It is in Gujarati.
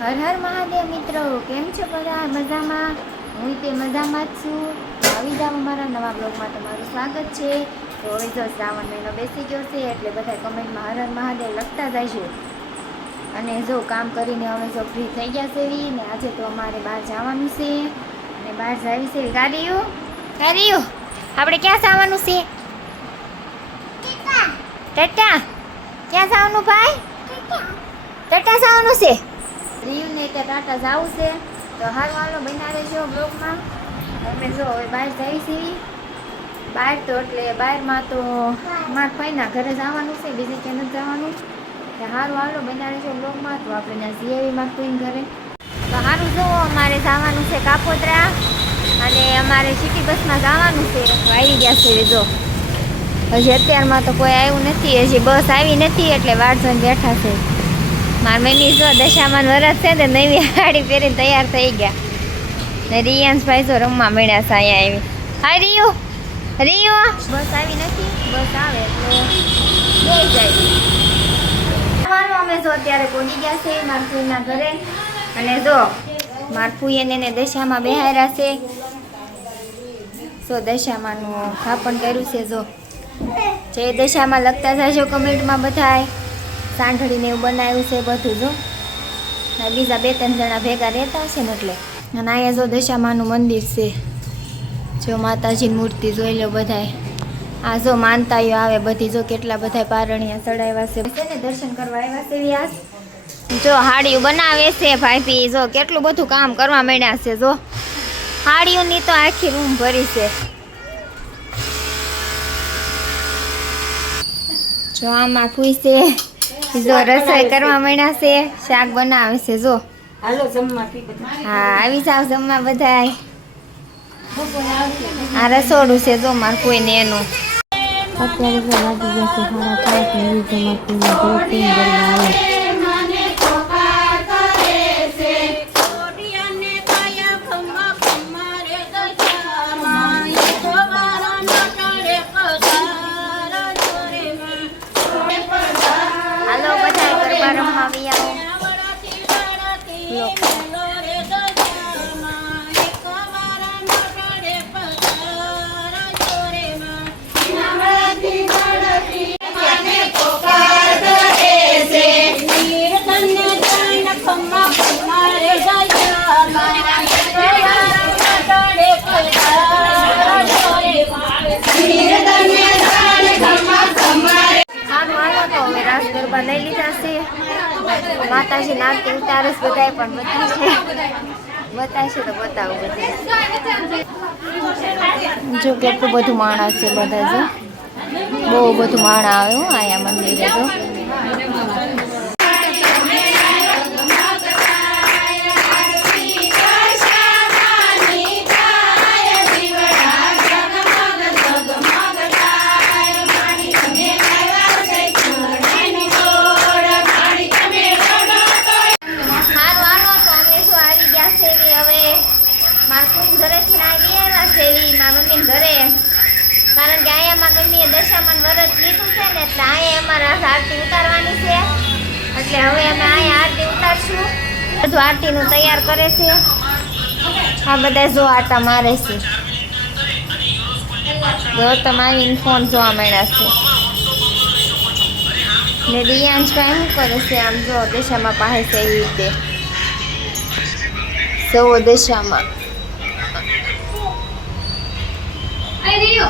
હર હર મહાદેવ મિત્રો, કેમ છો બધા? મજામાં? હું તે મજામાં જ છું. આવી જાવ અમારા નવા બ્લોગમાં તમારું સ્વાગત છે. તો હવે જો શ્રાવણ મહિનો બેસી ગયો છે એટલે બધા કમેન્ટમાં હર હર મહાદેવ લખતા જાય છે. અને જો કામ કરીને હવે જો ફ્રી થઈ ગયા છે ને આજે તો અમારે બહાર જવાનું છે અને બહાર જાવી છે. ગાડીઓ આપણે ક્યાં જવાનું છે? ટાટા. ક્યાં જવાનું ભાઈ? ટાટા જવાનું છે. રીવને તે ટાટા જવું છે તો હારું હાલો બના રહેજો બ્લોગમાં. અમે જો હવે બહાર જઈ છીએ. બહાર તો એટલે બહારમાં તો મારા ભાઈના ઘરે જવાનું છે, બીજે ક્યાં નથી જવાનું. તો હારું હાલો બના રહેજો બ્લોગમાં. તો આપણે ત્યાં જીએવી મારતું ઘરે તો સારું જુઓ અમારે જવાનું છે કાપોદ્રા અને અમારે સિટી બસમાં જવાનું છે. તો આવી ગયા છે જો. હજી અત્યારમાં તો કોઈ આવ્યું નથી, હજી બસ આવી નથી એટલે વાટ જોઈને બેઠા છે. મારા મમ્મી જો દશામાન વરસ છે ને નવી સાડી પહેરીને તૈયાર થઈ ગયા ને રિયાંશભાઈ જો રમવા મળ્યા છે અહીંયા આવી. હા રીયુ બસ આવી નથી, બસ આવે એટલે લઈ જાય. અમે જો અત્યારે પહોંચી ગયા છે મારા ફૂઈના ઘરે અને જો મારા ફૂઈએ એને દશામાં બેહાર્યા છે. જો દશામાનું સ્થાપન કર્યું છે. જો જે દશામાં લખતા જજો કમેન્ટમાં બધાય. સાંઢળીને એવું બનાવ્યું છે બધું જો. બીજા 2-3 જણા ભેગા રહેતા હશે ને એટલે. અને અહીંયા જો દશામાનું મંદિર છે. જો માતાજીની મૂર્તિ જોઈ લો બધાય. આ જો માનતાઈઓ આવે બધી જો કેટલા બધા પારણિયા ચડાવ્યા છે ને દર્શન કરવા આવ્યા છે. વ્યાસ જો હાડીઓ બનાવે છે ભાઈ. જો કેટલું બધું કામ કરવા માંડ્યા છે. જો હાડીઓની તો આખી રૂમ ભરી છે. જો આમાં ફૂઈ છે જો રસોઈ કરવા માંડ્યા છે, શાક બનાવે છે. જો હાલો જમવા પી બધા. હા આવી જાવ જમવા બધાય. આ રસોડું છે જો માર કોઈને એનું. અત્યારે તો લાગી ગયા છે 5:30 હાલો બધા ગરબા રમવા આવી આવો. ગરબા લઈ લીધા છે. માતાજી નાચતી ઉતારે બધાય પણ બતાવશે તો બતાવું બધા. જો કેટલું બધું માણસ છે બધા. જો બહુ બધું માણસ આવે હું અહીંયા મંદિરે. જો મારા ઘરેથી આવી આવ્યા છે મારા મમ્મી ઘરે, કારણ કે અહીંયા મારા મમ્મીએ દશામાન વ્રત લીધું છે ને એટલે અહીંયા અમારા આરતી ઉતારવાની છે. એટલે હવે અમે અહીંયા આરતી ઉતારશું. બધું આરતીનું તૈયાર કરે છે. આ બધા જો આટા મારે છે. ગૌતમ આવીને ફોન જોવા માંડ્યા છે ને રિયાંશભાઈ શું કરે છે આમ જો દશામાં પાસે છે એવી રીતે. સૌ દશામાં. Ay, Río.